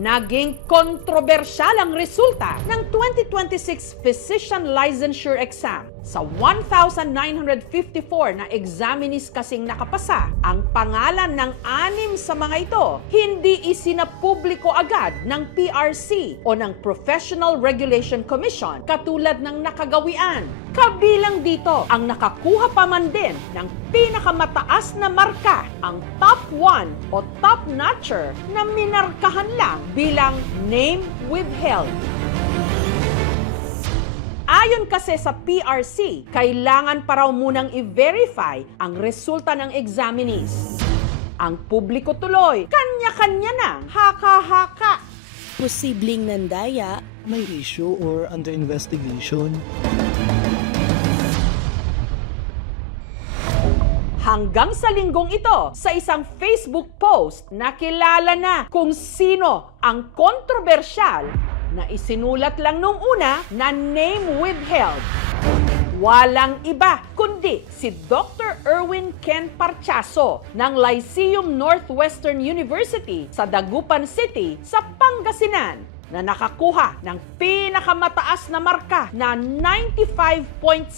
Naging kontrobersyal ang resulta ng 2026 Physician Licensure Exam. Sa 1,954 na examinees kasing nakapasa, ang pangalan ng 6 sa mga ito hindi isinapubliko agad ng PRC o ng Professional Regulation Commission katulad ng nakagawian. Kabilang dito ang nakakuha pa man din ng pinakamataas na marka, ang top 1 o top notcher na minarkahan lang bilang name withheld. Ayon kasi sa PRC, kailangan pa raw munang i-verify ang resulta ng examinees. Ang publiko tuloy, kanya-kanya ng haka-haka. Posibleng nandaya. May issue or under investigation. Hanggang sa linggong ito, sa isang Facebook post, nakilala na kung sino ang kontrobersyal na isinulat lang nung una na name withheld. Walang iba kundi si Dr. Erwin Ken Parchaso ng Lyceum Northwestern University sa Dagupan City sa Pangasinan na nakakuha ng pinakamataas na marka na 95.17%.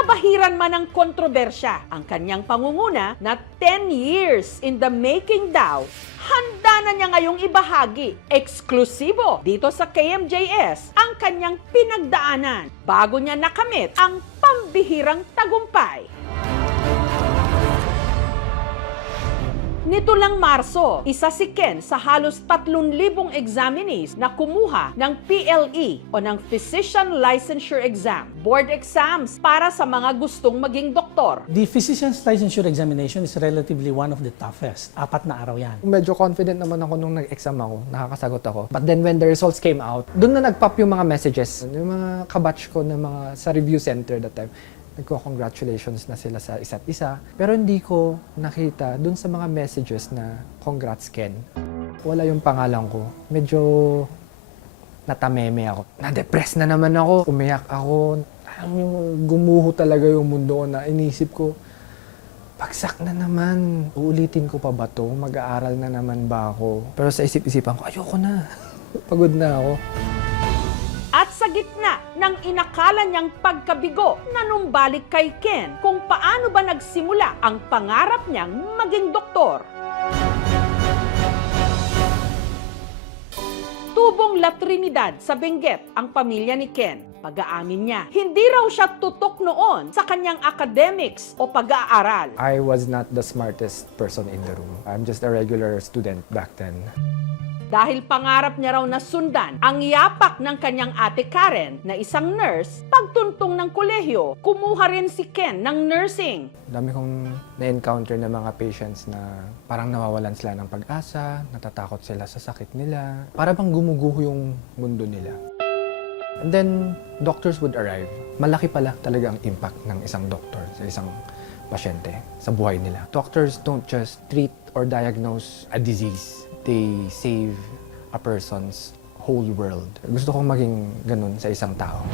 Nabahiran man ng kontrobersya ang kanyang pangunguna na 10 years in the making daw, handa na niya ngayong ibahagi, eksklusibo dito sa KMJS, ang kanyang pinagdaanan bago niya nakamit ang pambihirang tagumpay. Nito lang Marso, isa si Ken sa halos 3,000 examinees na kumuha ng PLE o ng Physician Licensure Exam, board exams para sa mga gustong maging doktor. The physician's licensure examination is relatively one of the toughest. 4 na araw yan. Medyo confident naman ako nung nag-exam ako, nakakasagot ako. But then when the results came out, doon na nag-pop yung mga messages. Yung mga kabatch ko na mga sa review center that time, nagko-congratulations na sila sa isa't isa. Pero hindi ko nakita doon sa mga messages na congrats Ken. Wala yung pangalan ko. Medyo natameme ako. Na-depress na naman ako. Umiyak ako. Gumuho talaga yung mundo ko na inisip ko, bagsak na naman. Uulitin ko pa ba to? Mag-aaral na naman ba ako? Pero sa isip-isipan ko, ayoko na. Pagod na ako. At sa gitna ng inakala niyang pagkabigo, nanumbalik kay Ken kung paano ba nagsimula ang pangarap niyang maging doktor. Tubong La Trinidad sa Benguet ang pamilya ni Ken. Pag-aamin niya, hindi raw siya tutok noon sa kanyang academics o pag-aaral. I was not the smartest person in the room. I'm just a regular student back then. Dahil pangarap niya raw na sundan ang yapak ng kanyang ate Karen na isang nurse, pagtuntong ng kolehiyo, kumuha rin si Ken ng nursing. Dami kong na-encounter na mga patients na parang nawawalan sila ng pag-asa, natatakot sila sa sakit nila. Para bang gumuguho yung mundo nila. And then, doctors would arrive. Malaki pala talaga ang impact ng isang doctor sa isang pasyente sa buhay nila. Doctors don't just treat or diagnose a disease. They save a person's whole world. Gusto kong maging ganun sa isang tao.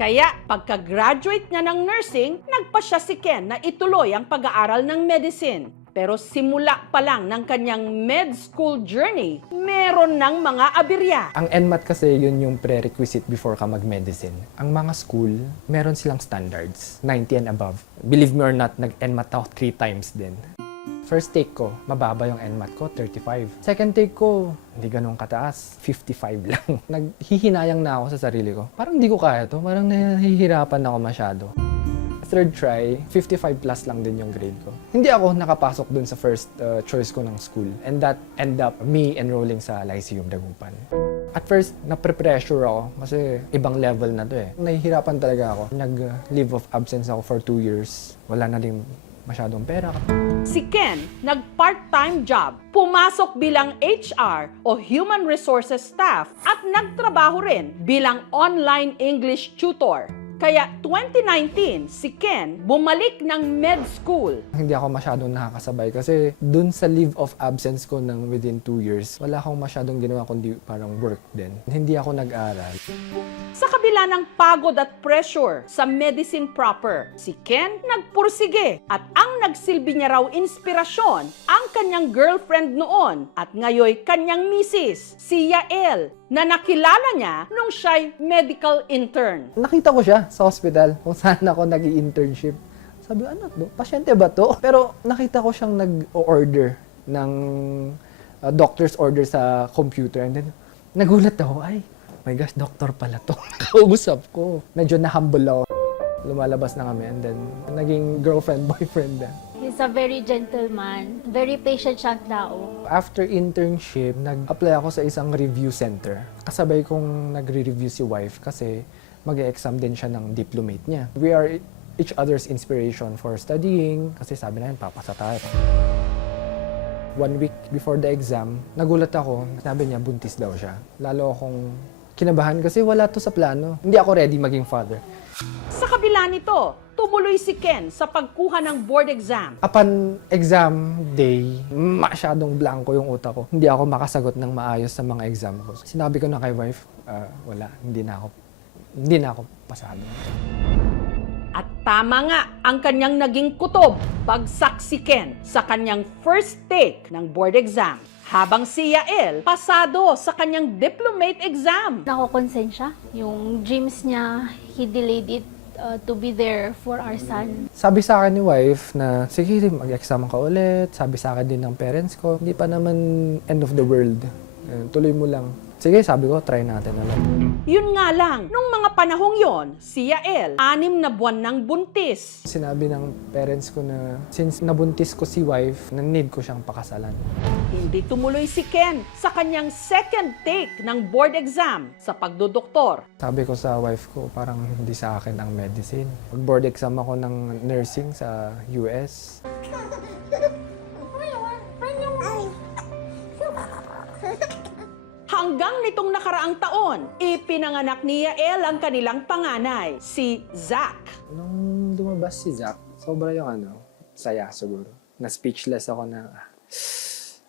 Kaya pagka-graduate niya ng nursing, nagpasya si Ken na ituloy ang pag-aaral ng medicine. Pero simula pa lang ng kanyang med school journey, meron ng mga aberya. Ang NMAT kasi yun yung prerequisite before ka mag-medicine. Ang mga school, meron silang standards, 90 and above. Believe me or not, nag-NMAT ako 3 times din. First take ko, mababa yung NMAT ko, 35. Second take ko, hindi ganun kataas, 55 lang. Naghihinayang na ako sa sarili ko. Parang hindi ko kaya to, parang nahihirapan ako masyado. Third try, 55 plus lang din yung grade ko. Hindi ako nakapasok dun sa first choice ko ng school. And that end up me enrolling sa Lyceum Dagupan. At first, napre-pressure ako kasi ibang level na to eh. Nahihirapan talaga ako. Nag-leave of absence ako for 2 years. Wala na din masyadong pera. Si Ken, nag-part-time job, pumasok bilang HR o Human Resources Staff at nagtrabaho rin bilang online English tutor. Kaya 2019, si Ken bumalik ng med school. Hindi ako masyadong nakakasabay kasi dun sa leave of absence ko ng within 2 years, wala akong masyadong ginawa kundi parang work din. Hindi ako nag-aral. Sa kabila ng pagod at pressure sa medicine proper, si Ken nagpursige at ang nagsilbi niya raw inspirasyon ang kanyang girlfriend noon at ngayoy kanyang misis, si Yael, na nakilala niya nung siya'y medical intern. Nakita ko siya sa hospital kung saan ako nag-i-internship. Sabi ko, ano to? Pasyente ba to? Pero nakita ko siyang nag-order ng doctor's order sa computer. And then, nagulat ako, ay, my gosh, doctor pala to. Nakausap ko. Medyo na-humble ako. Lumalabas na kami and then, naging girlfriend-boyfriend na. He's a very gentleman, very patient siyang tao. After internship, nag-apply ako sa isang review center. Kasabay kong nagre-review si wife kasi mag-e-exam din siya ng diplomate niya. We are each other's inspiration for studying kasi sabi namin, papasa tayo. 1 week before the exam, nagulat ako. Sabi niya, buntis daw siya. Lalo akong kinabahan kasi wala to sa plano. Hindi ako ready maging father. Sa kabila nito, tumuloy si Ken sa pagkuha ng board exam. Upon exam day, masyadong blanco yung utak ko. Hindi ako makasagot ng maayos sa mga exam ko. Sinabi ko na kay wife, wala, hindi na ako pasado. At tama nga ang kanyang naging kutob, bagsak si Ken sa kanyang first take ng board exam. Habang si Yael, pasado sa kanyang diplomate exam. Nakokonsensya. Yung dreams niya, he delayed it to be there for our son. Sabi sa akin ni wife na, sige, mag-exam ka ulit. Sabi sa akin din ng parents ko, hindi pa naman end of the world. Tuloy mo lang. Sige, sabi ko, try natin ulit. Yun nga lang, nung mga panahong yon, si Yael, 6 na buwan ng buntis. Sinabi ng parents ko na, since nabuntis ko si wife, na need ko siyang pakasalan. Hindi tumuloy si Ken sa kanyang second take ng board exam sa pagdodoktor. Sabi ko sa wife ko, parang hindi sa akin ang medicine. Mag-board exam ako ng nursing sa US. Hanggang nitong nakaraang taon, ipinanganak ni Yael ang kanilang panganay, si Zach. Nung lumabas si Zach, sobra yung saya siguro. Na-speechless ako na,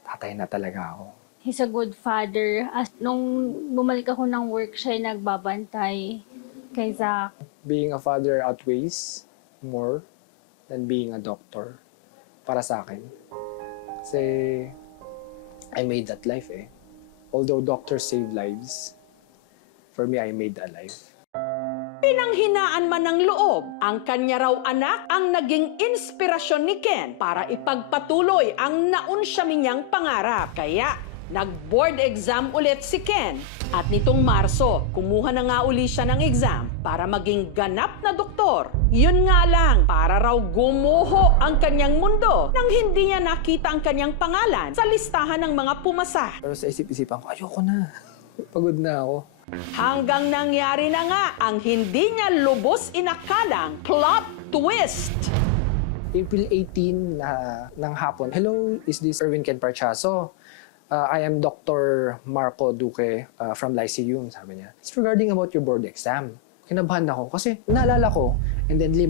tatay na talaga ako. He's a good father. Nung bumalik ako ng work, siya yung nagbabantay kay Zach. Being a father outweighs more than being a doctor para sa akin. Kasi I made that life eh. Although doctors save lives, for me, I made a life. Pinanghinaan man ng loob, ang kanya raw anak ang naging inspirasyon ni Ken para ipagpatuloy ang naunsyami niyang pangarap. Kaya, nag-board exam ulit si Ken. At nitong Marso, kumuha na nga uli siya ng exam para maging ganap na doktor. Yun nga lang, para raw gumuho ang kanyang mundo nang hindi niya nakita ang kanyang pangalan sa listahan ng mga pumasa. Pero sa isip-isipan ko, ayoko na. Pagod na ako. Hanggang nangyari na nga ang hindi niya lubos inakalang plot twist. April 18 ng hapon, hello, is this Erwin Ken Parchaso? I am Dr. Marco Duque from Lyceum, sabi niya. It's regarding about your board exam. Kinabahan ako kasi naalala ko, and then 5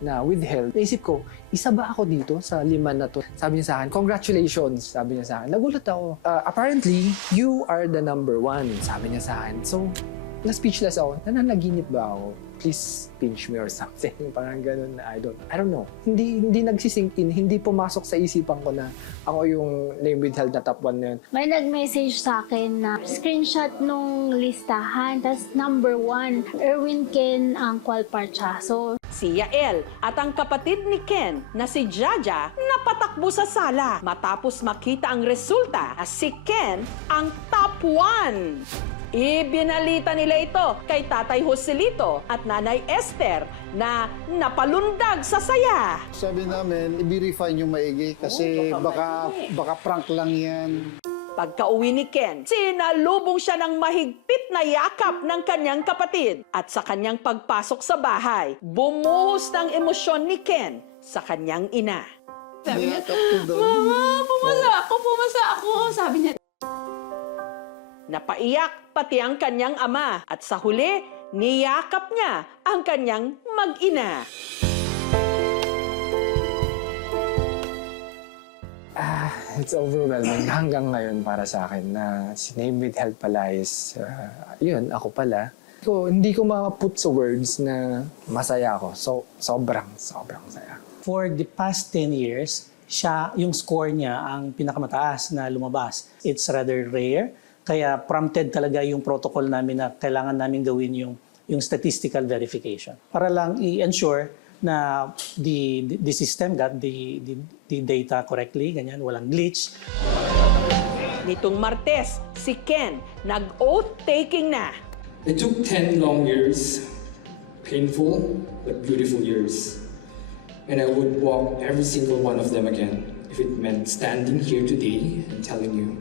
na withheld. Naisip ko, isa ba ako dito sa 5 na to? Sabi niya sa akin, congratulations, sabi niya sa akin. Nagulat ako. Apparently, you are the number 1, sabi niya sa akin. So, na-speechless ako. Nananaginip ba ako? Please pinch me or something. Parang ganun na I don't know. Hindi nagsisink in, hindi pumasok sa isipan ko na ako yung name withheld na top 1 na yun. May nag-message sa akin na screenshot nung listahan, tas number 1, Erwin Ken Angkwal Parchaso. Si Yael at ang kapatid ni Ken na si Jaja napatakbo sa sala matapos makita ang resulta na si Ken ang top 1. Ibinalita nila ito kay Tatay Joselito at Nanay Esther na napalundag sa saya. Sabi namin, i-verify nyo maigi kasi baka prank lang yan. Pagka-uwi ni Ken, sinalubong siya ng mahigpit na yakap ng kanyang kapatid. At sa kanyang pagpasok sa bahay, bumuhos ng emosyon ni Ken sa kanyang ina. Sabi niya, Mama, pumasa ako. Sabi niya, Napaiyak pati ang kanyang ama at sa huli, niyakap niya ang kanyang mag-ina. It's overwhelming hanggang ngayon para sa akin na si Name with Help pala is, yun, ako pala. So, hindi ko ma-put sa words na masaya ako. So, sobrang saya. For the past 10 years, yung score niya ang pinakamataas na lumabas. It's rather rare, kaya prompted talaga yung protocol namin na kailangan namin gawin yung statistical verification. Para lang i-ensure na the system got the data correctly, ganyan, walang glitch. Nitong Martes, si Ken nag-oath-taking na. It took 10 long years, painful but beautiful years. And I would walk every single one of them again if it meant standing here today and telling you,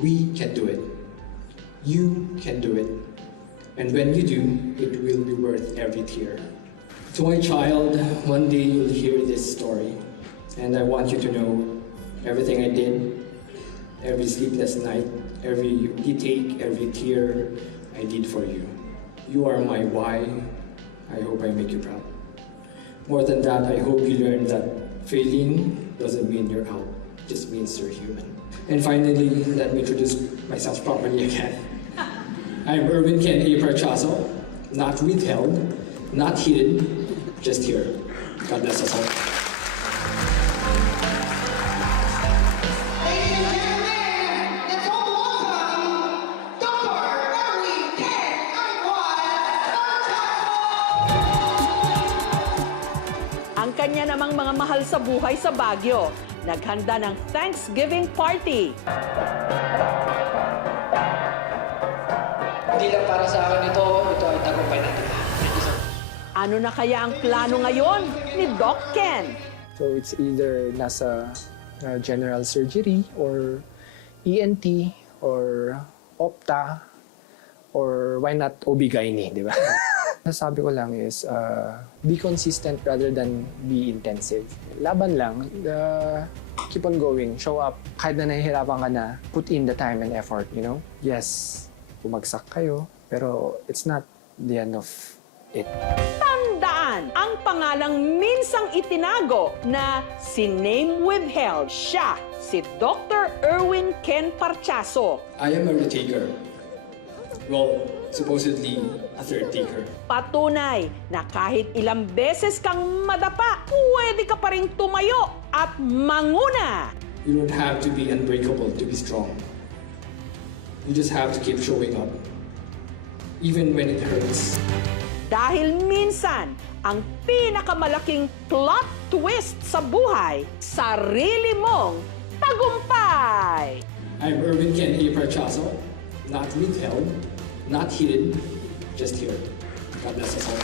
we can do it. You can do it. And when you do, it will be worth every tear. To my child, one day you'll hear this story. And I want you to know everything I did, every sleepless night, every retake, every tear I did for you. You are my why. I hope I make you proud. More than that, I hope you learn that failing doesn't mean you're out. It just means you're human. And finally, let me introduce myself properly again. I'm Erwin Ken A. Parchaso, not withheld, not hidden, just here. God bless us all. Ang kanya namang mga mahal sa buhay sa Baguio, naghanda ng Thanksgiving party. Hindi lang para sa akin ito ay tagumpay natin. Ano na kaya ang plano ngayon ni Doc Ken? So it's either nasa general surgery or ENT or Opta or why not OB-GYN, di ba? Nasabi ko lang is be consistent rather than be intensive. Laban lang, keep on going, show up. Kahit na nahihirapan ka na, put in the time and effort, you know? Yes, bumagsak kayo, pero it's not the end of it. Tandaan ang pangalang minsang itinago na si Name with Help. Siya, si Dr. Erwin Ken Parchaso. I am a retaker. Well, supposedly a third taker. Patunay na kahit ilang beses kang madapa, pwede ka pa rin tumayo at manguna. You don't have to be unbreakable to be strong. You just have to keep showing up, even when it hurts. Dahil minsan, ang pinakamalaking plot twist sa buhay, sarili mong tagumpay. I'm Erwin Ken A. Parchaso, not withheld, not hidden, just here. God bless us all.